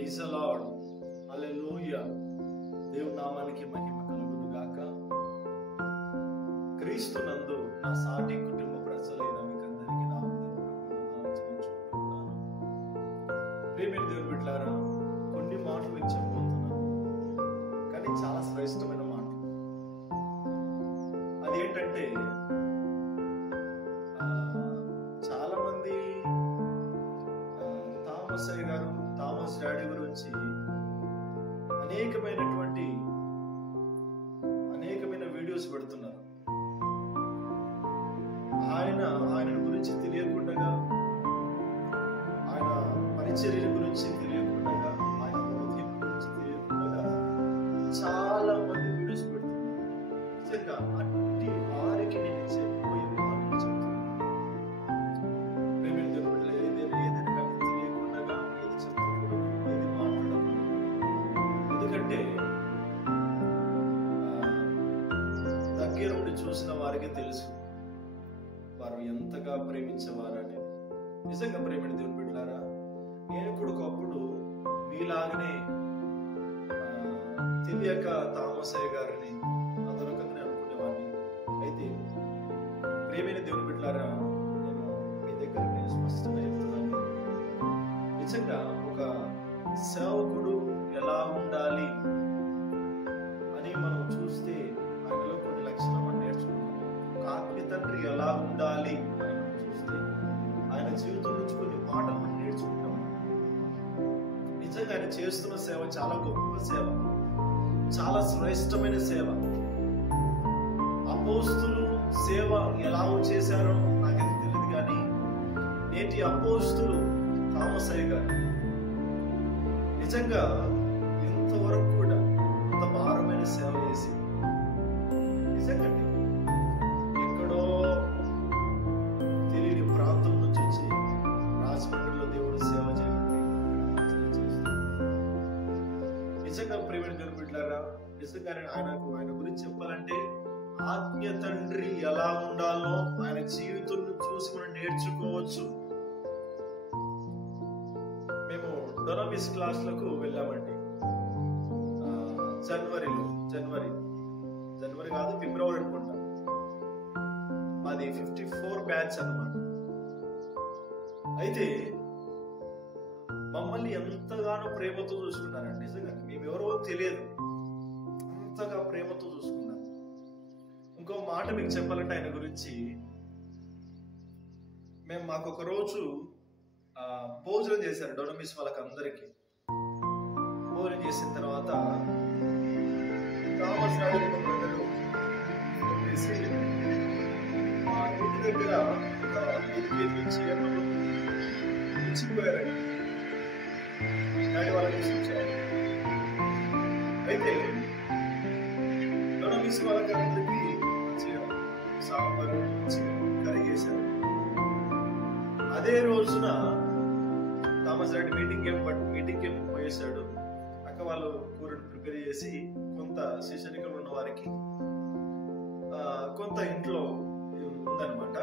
Praise the lord. హల్లెలూయా. దేవుని నామానికి మహిమ కలుగును గాక. క్రీస్తునందు నా సాటి కుటుంబ ప్రజలైన మీకందరికీ నా వందనాలు చెల్లించుకుంటున్నాను. ప్రియమైన దేవుని బిడ్డలారా, కొన్ని మాటలు మీకు చెప్పబోతున్నాను, కానీ చాలా శ్రేష్టమైన మాటలు. అదేంటంటే, చాలా మంది థామస్ డాడీ గురించి అనేకమైన వీడియోస్ పెడుతున్నారు. ఆయన గురించి తెలియకుండా, ఆయన పరిచర్య గురించి తెలియకుండా, ఆయన బోధ్యం గురించి తెలియకుండా చాలా మంది వీడియోస్ పెడుతున్నారు. నిజంగా అట్టి వారికి నేను చెప్పబోయే మాటలు చెప్తున్నాను. ఎందుకంటే దగ్గర నుండి చూసిన వారికి తెలుసు వారు ఎంతగా ప్రేమించేవారని. నిజంగా ప్రేమించిన దేవుని బిడ్డలారా, నేను కూడా ఒకప్పుడు మీలాగనే తెలియక థామసయ్య గారిని అదొరకంగానే అనుకునేవాడిని. అయితే ప్రేమైన దేవుని బిడ్డలారా, నేను మీ దగ్గర స్పష్టంగా చెప్తున్నాను, నిజంగా ఒక సేవకుడు ఎలా ఉండాలి అని మనం చూస్తే ఆయనలో కొన్ని లక్షణాలు మనం నేర్చుకుంటాం. ఒక ఆత్మీయ తండ్రి ఎలా ఉండాలి అని మనం చూస్తే ఆయన జీవితం నుంచి కొన్ని మాటలు మనం నేర్చుకుంటాం. నిజంగా ఆయన చేస్తున్న సేవ చాలా గొప్ప సేవ, చాలా శ్రేష్టమైన సేవ. అపోస్తులు సేవ ఎలా చేశారో నాకైతే తెలియదు, కానీ నేటి అపోస్తులు థామసయ్య గారు నిజంగా ఇంతవరకు కూడా ఇంత భారమైన సేవ చేసి, నిజంగా ఎక్కడో తెలియని ప్రాంతం నుంచి వచ్చి రాజమండ్రిలో దేవుడు సేవ చేయబట్టి నిజంగా ప్రియమైన దేవుని బిడ్డలారా, నిజంగా ఆయన గురించి చెప్పాలంటే ఆత్మీయ తండ్రి ఎలా ఉండాలో ఆయన జీవితం చూసి మనం నేర్చుకోవచ్చు. మేము డొనామిస్ క్లాస్లకు వెళ్ళామండి. జనవరి కాదు, ఫిబ్రవరి అనుకుంటా. అది 54 బ్యాచ్ అన్నమాట. అయితే మమ్మల్ని ఎంతగానో ప్రేమతో చూసుకున్నారండి. నిజంగా మేమెవరో తెలియదు, అంతగా ప్రేమతో చూసుకున్నారు. ఇంకో మాట మీకు చెప్పాలంటే ఆయన గురించి, మాకు ఒక రోజు భోజనం చేశారు డొనామిస్ వాళ్ళకి అందరికి. భోజనం చేసిన తర్వాత థామస్ డాడీ ఇంటి దగ్గర ఒక 5 కేజీలు చీరలు ఇచ్చిపోయారండి. డాడీ వాళ్ళకి తీసుకొచ్చారు. అయితే డొనామిస్ వాళ్ళకి అందరికి మంచిగా సాంబారు కర్రీ చేశారు. అదే రోజున థామస్ డాడీ మీటింగ్ కి పోయేశాడు. అక్క వాళ్ళు కూరను ప్రిపేర్ చేసి కొంత శిష్యనికలు ఉన్న వారికి కొంత ఇంట్లో ఉందన్నమాట.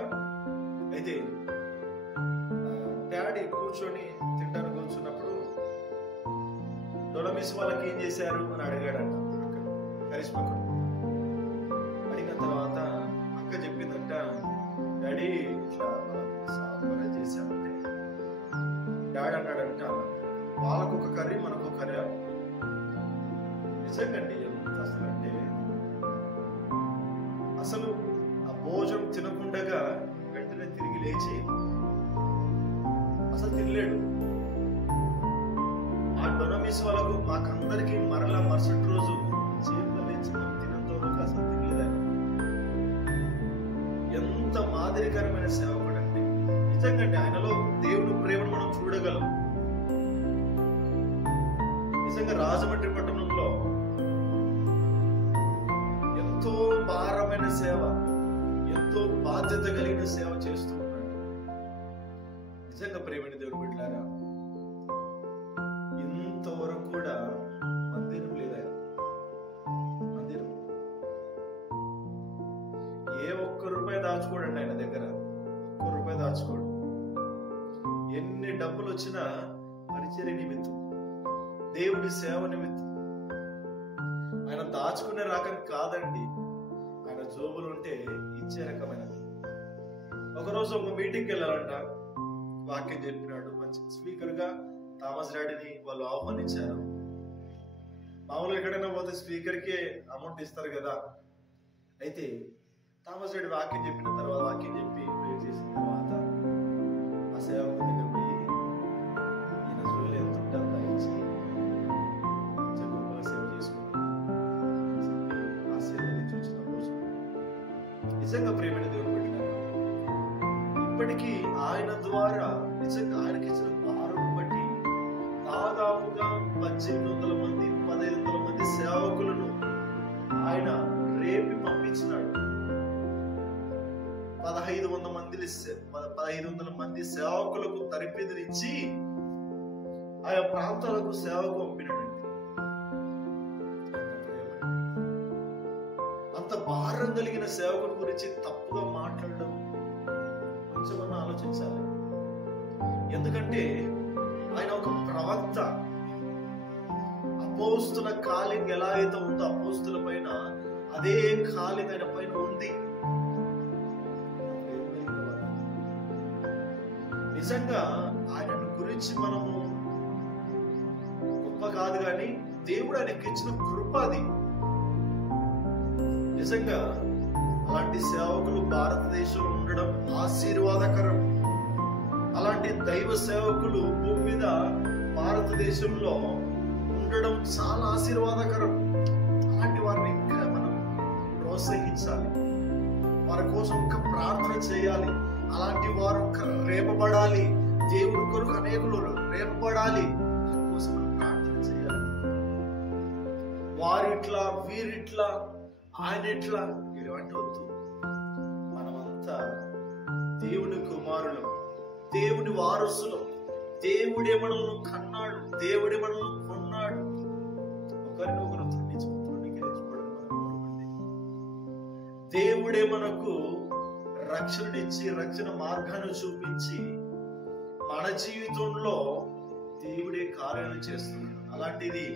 అయితే డాడీ కూర్చొని తింటాను కూర్చున్నప్పుడు డొనామిస్ వాళ్ళకి ఏం చేశారు అని అడిగాడంట. అక్కడ కరిష్మకు అడిగిన తర్వాత అక్క చెప్పిందంట, డాడీ ఇట్లా సాంబార్ చేశామంటే, డాడీ అన్నాడంట, వాళ్ళకు ఒక కర్రీ మనకు ఒక కర్రీ. నిజంగాండి ఎంత అసలంటే, అసలు ఆ భోజనం తినకుండా వెంటనే తిరిగి లేచి అసలు తినలేడు. ఆ డొనామిస్ వాళ్ళకు మాకందరికి మరలా మరుసటి రోజు చేతులు లేచి తినంత వరకు అసలు తినలేదండి. ఎంత మాదిరికరమైన సేవకుడు అండి. నిజంగా ఆయనలో దేవుని ప్రేమను మనం చూడగలం. నిజంగా రాజమండ్రి పట్టణంలో ఎంతో భారమైన సేవ, ఎంతో బాధ్యత కలిగిన సేవ చేస్తూ ఉన్నాడు. నిజంగా ప్రేమైన దేవుని బిడ్డలారా, ఇంతవరకు కూడా మందిరం లేదా? మందిరం ఏ ఒక్క రూపాయి దాచుకోడండి ఆయన దగ్గర. ఒక్క రూపాయి దాచుకోడు. ఎన్ని డబ్బులు వచ్చినా పరిచర్య నిమిత్తం దేవుడి సేవ నిమిత్తం. ఆయన దాచుకునే రకం కాదండి, ఆయన జోబులు ఉంటే ఇచ్చే రకమైనది. ఒకరోజు ఒక మీటింగ్కి వెళ్ళాలంట, వాక్యం చెప్పినాడు. మంచి స్పీకర్ గా థామస్ డాడీని వాళ్ళు ఆహ్వానించారు. మామూలుగా ఎక్కడైనా పోతే స్పీకర్ కి అమౌంట్ ఇస్తారు కదా. అయితే థామస్ డాడీ వాక్యం చెప్పిన తర్వాత, వాక్యం చెప్పి ప్రేయర్ చేసిన తర్వాత ఆ సేవకు దగ్గర పోయి ఈయన జోలు ఎంత ఉంటే అంత ఇచ్చి గొప్పగా సేవ చేసుకుంటున్నాను ఆ సేవ నుంచి వచ్చిన రోజు నిజంగా ప్రేమైన దేవుడు పెట్టినారు. ఇప్పటికీ ఆయన ద్వారా నిజంగా ఆయనకి ఇచ్చిన భారం బట్టి దాదాపుగా 1800 మంది 1500 మంది సేవకులను ఆయన రేపి పంపించినాడు. 1500 మంది సేవకులకు తరబిదినిచ్చి ఆయా ప్రాంతాలకు సేవకు పంపినాడు. అంత భారం కలిగిన సేవకుని గురించి తప్పుగా మాట్లాడడం కొంచెమన్నా ఆలోచించాలి. ఎందుకంటే ఆయన ఒక ప్రవక్త. అపోస్తుల కాలింగ్ ఎలా అయితే ఉందో అపోస్తుల పైన అదే కాలింగ్ ఆయన పైన ఉంది. నిజంగా ఆయన గురించి మనము గొప్ప కాదు కానీ దేవుడు ఆయనకి ఇచ్చిన కృప అది. నిజంగా అలాంటి సేవకులు భారతదేశంలో ఉండడం ఆశీర్వాదకరం. అలాంటి దైవ సేవకులు భూమి మీద భారతదేశంలో ఉండడం చాలా ఆశీర్వాదకరం. అలాంటి వారిని ఇంకా మనం ప్రోత్సహించాలి, వారి కోసం ఇంకా ప్రార్థన చేయాలి. అలాంటి వారు రేపబడాలి, దేవుడి కొరకు అనేకులు రేపబడాలి, వారి కోసం మనం ప్రార్థన చేయాలి. వారిట్లా వీరిట్లా ఆయన ఎట్లా ఇటువంటి వద్దు. మనమంతా దేవుని కుమారులం, దేవుని వారసులం. దేవుడే మనల్ని కన్నాడు, దేవుడే మనల్ని కొన్నాడు. ఒకరినొకరు తృణీకరించుకోవడం దేవుడే మనకు రక్షణనిచ్చి రక్షణ మార్గాన్ని చూపించి మన జీవితంలో దేవుడే కార్యాలు చేస్తున్నాడు. అలాంటిది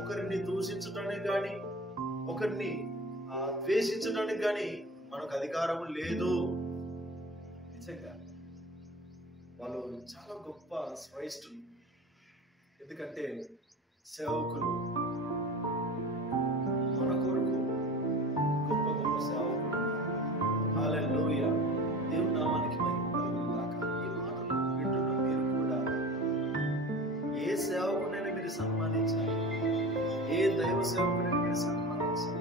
ఒకరిని దూషించడానికి కానీ ఒకరిని ద్వేషించడానికి కానీ మనకు అధికారం లేదు. నిజంగా వాళ్ళు చాలా గొప్ప స్వయిష్ఠులు. ఎందుకంటే సేవకులు మన కొరకు గొప్ప గొప్ప సేవకులు. హల్లెలూయా, దేవుని నామానికి మహిమ కలుగును గాక. ఈ మాటలు వింటున్న మీరు కూడా ఏ సేవకునైనా మీరు సన్మానించాలి, ఏ దైవ సేవకునైనా మీరు సన్మానించాలి.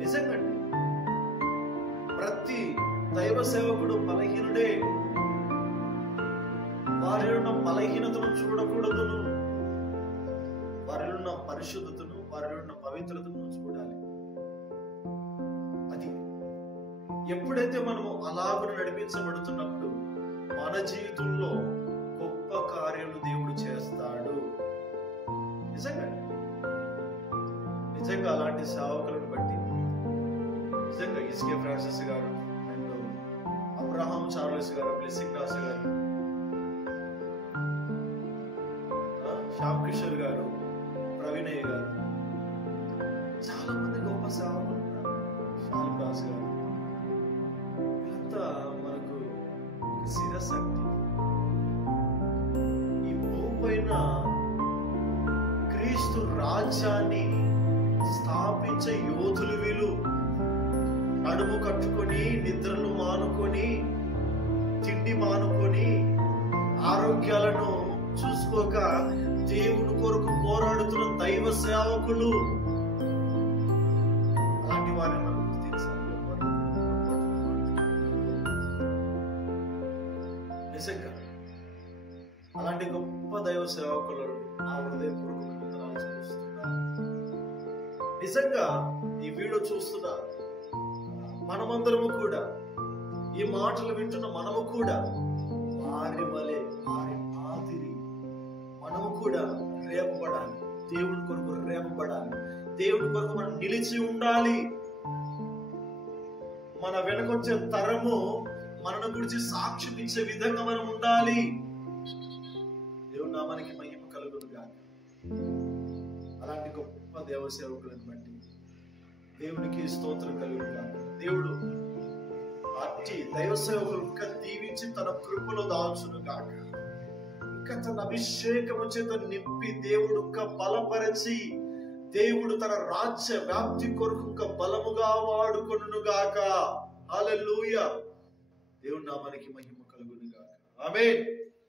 నిజంగా ప్రతి దైవ సేవకుడు బలహీనుడే. వారిలో ఉన్న బలహీనతను చూడకూడదును, వారిలో ఉన్న పరిశుద్ధతను, వారిలో ఉన్న పవిత్రతను చూడాలి. అది ఎప్పుడైతే మనము అలాగ నడిపించబడుతున్నప్పుడు మన జీవితంలో గొప్ప కార్యాలు దేవుడు చేస్తాడు. నిజంగా నిజంగా అలాంటి సేవకులను బట్టి నిజంగా ఎస్కే ఫ్రాన్సిస్ గారు అండ్ అబ్రహాం చార్లెస్ గారు, బ్లెస్సింగ్ దాస్ గారు, శ్యామ్ కిషోర్ గారు, ప్రవీణయ్య గారు, చాలా మంది గొప్ప సేవకులు ఉన్నారు. శ్యామ్ దాస్ గారు, వీళ్ళంతా మనకు ఒక శిరశక్తి. ఈ భూమి పైన క్రీస్తు రాజ్యాన్ని స్థాపించే యోధులు వీళ్ళు. నడుము కట్టుకొని, నిద్రలు మానుకొని, తిండి మానుకొని, ఆరోగ్యాలను చూసుకోక దేవుని కొరకు పోరాడుతున్న దైవ సేవకులు. అలాంటి వారిని మనం గుర్తించాలి. నిజంగా అలాంటి గొప్ప దైవ సేవకులను నా హృదయపూర్వక వందనాలు చెల్లిస్తున్నాను. నిజంగా ఈ వీడియో చూస్తున్న మనమందరము కూడా, ఈ మాటలు వింటున్న మనము కూడా వారి వలె, వారి మాదిరి మనము కూడా రేపబడాలి. దేవుడి కొరకు రేపబడాలి. దేవుడి కొరకు మనం నిలిచి ఉండాలి. మన వెనకొచ్చే తరము మన గురించి సాక్ష్యం ఇచ్చే విధంగా మనం ఉండాలి. దేవుడి నామానికి మహిమ కలుగును గాక. అలాంటి గొప్ప దేవ సేవకులను బట్టి దేవునికి స్తోత్రం కలుగుగా. దేవుడు అట్టి దైవ సేవకులు ఇంకా దీవించి తన కృపలో దాల్చును గాక. ఇంకా తన అభిషేకము చేత నింపి దేవుడు ఇంకా బలపరిచి దేవుడు తన రాజ్య వ్యాప్తి కొరకు ఇంకా బలముగా వాడుకొనును గాక. హల్లెలూయా. దేవుని నామానికి మహిమ కలుగును గాక. ఆమేన్.